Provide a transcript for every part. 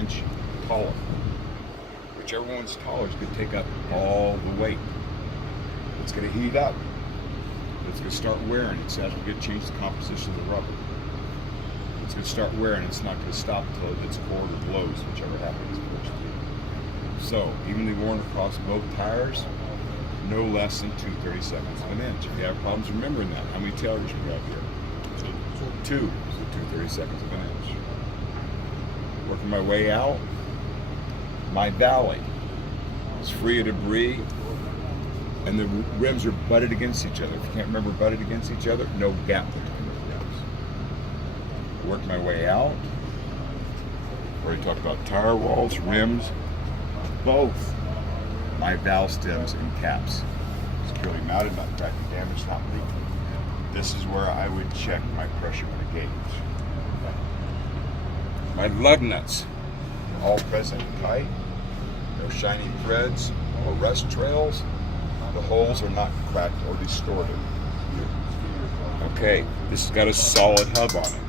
inch taller. Whichever one's taller is going to take up all the weight. It's going to heat up. It's going to start wearing. It's actually going to change the composition of the rubber. It's going to start wearing. It's not going to stop until it gets cored or blows, whichever happens first. So, evenly worn across both tires, no less than 2/32 of an inch. If you have problems remembering that, how many tailors we have here? Two. So 2/32 of an inch. Working my way out, my valley is free of debris, and the rims are butted against each other. If you can't remember butted against each other, no gap between the rims. Work my way out. Already talked about tire walls, rims, both my valve stems and caps. Securely mounted, not cracking, damaged, not leaking. This is where I would check my pressure on a gauge. My lug nuts, all present and tight. No shiny threads or rust trails. The holes are not cracked or distorted. Okay, this has got a solid hub on it.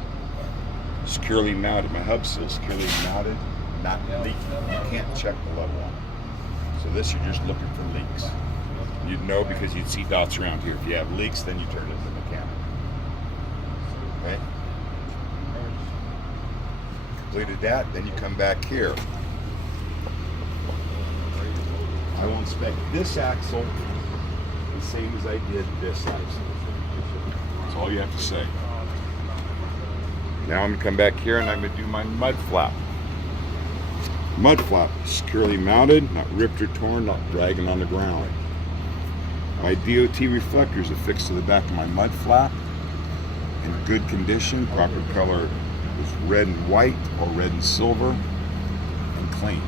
Securely mounted. My hub's still securely mounted, not leaking. You can't check the level on it. So this, you're just looking for leaks. You'd know because you'd see dots around here. If you have leaks, then you turn it to the mechanic. Okay? Completed that, then you come back here. I will inspect this axle the same as I did this axle. That's all you have to say. Now I'm going to come back here and I'm going to do my mud flap. Mud flap, securely mounted, not ripped or torn, not dragging on the ground. My DOT reflectors affixed to the back of my mud flap, in good condition, proper color is red and white or red and silver, and clean.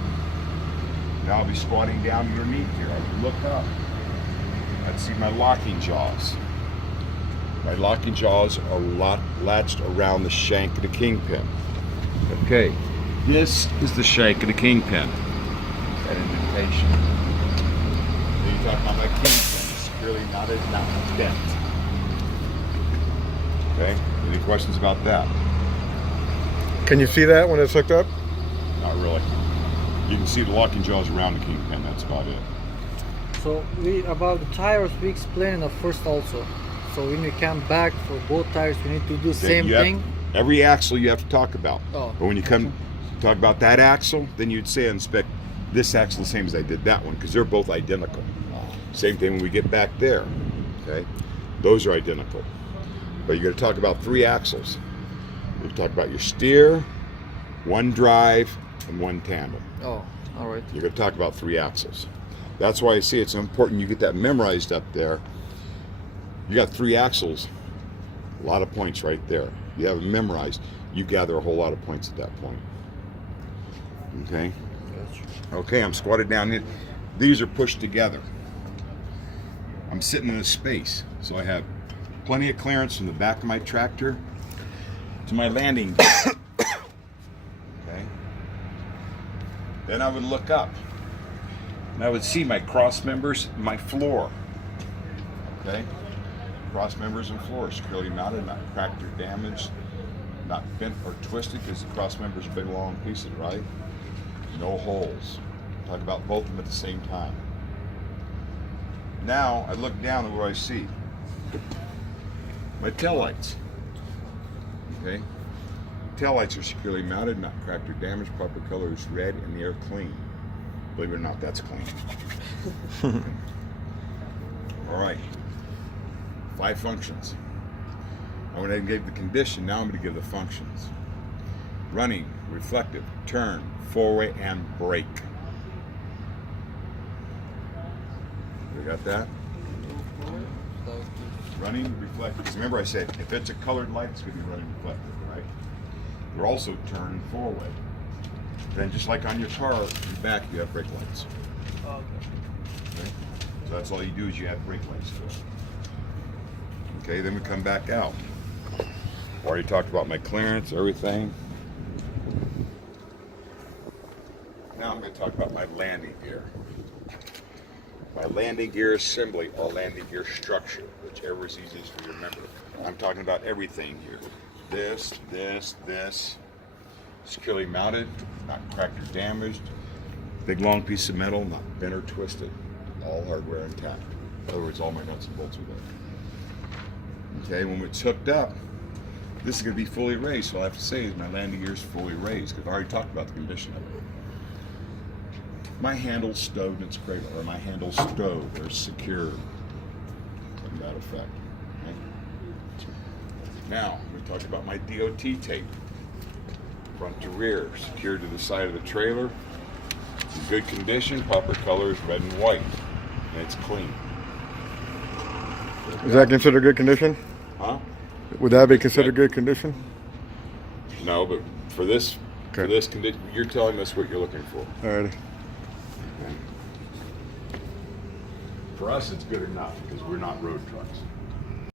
Now I'll be squatting down underneath here. I would look up. I'd see my locking jaws. My locking jaws are latched around the shank of the kingpin. Okay, this is the shank of the kingpin. That indentation. Then you talk about my kingpin. It's securely knotted, not bent. Okay, any questions about that? Can you see that when it's hooked up? Not really. You can see the locking jaws around the kingpin, that's about it. So about the tires, we explained in the first also. So when we come back for both tires, we need to do the same thing. Every axle you have to talk about. Oh, but when you come talk about that axle, then you'd say inspect this axle the same as I did that one, because they're both identical. Same thing when we get back there. Okay? Those are identical. But you got to talk about three axles. You talk about your steer, one drive, and one tandem. Oh, all right. You're going to talk about three axles. That's why I see it's important you get that memorized up there. You got three axles, a lot of points right there. You have it memorized, you gather a whole lot of points at that point. Okay? Okay, I'm squatted down here. These are pushed together. I'm sitting in a space, so I have plenty of clearance from the back of my tractor to my landing gear. Okay? Then I would look up and I would see my cross members, my floor. Okay? Cross members and floor securely mounted, not cracked or damaged, not bent or twisted, because the cross members are big long pieces, right? No holes. Talk about both of them at the same time. Now I look down and what do I see? My taillights. Okay? Taillights are securely mounted, not cracked or damaged. Proper color is red and they are clean. Believe it or not, that's clean. All right. 5 functions. I went ahead and gave the condition, now I'm going to give the functions. Running, reflective, turn, four-way, and brake. We got that? Running, reflective. Remember I said, if it's a colored light, it's going to be running reflective, right? We're also turn four-way. Then just like on your car, your back, you have brake lights. Okay? So that's all you do is you add brake lights to it. Okay, then we come back out. Already talked about my clearance, everything. Now I'm going to talk about my landing gear. My landing gear assembly or landing gear structure, whichever is easiest for you to remember. I'm talking about everything here. This, securely mounted, not cracked or damaged. Big long piece of metal, not bent or twisted. All hardware intact. In other words, all my nuts and bolts are there. Okay, when it's hooked up, this is going to be fully raised. So all I have to say is my landing gear is fully raised because I've already talked about the condition of it. My handle's stowed in its cradle, or my handle's stowed or secured. Something to that effect. Okay? Now, we talked about my DOT tape. Front to rear, secured to the side of the trailer. It's in good condition, proper colors, red and white. And it's clean. Is that considered good condition? Huh? Would that be considered good condition? No, but for this Okay. condition, you're telling us what you're looking for. Alrighty. For us, it's good enough because we're not road trucks.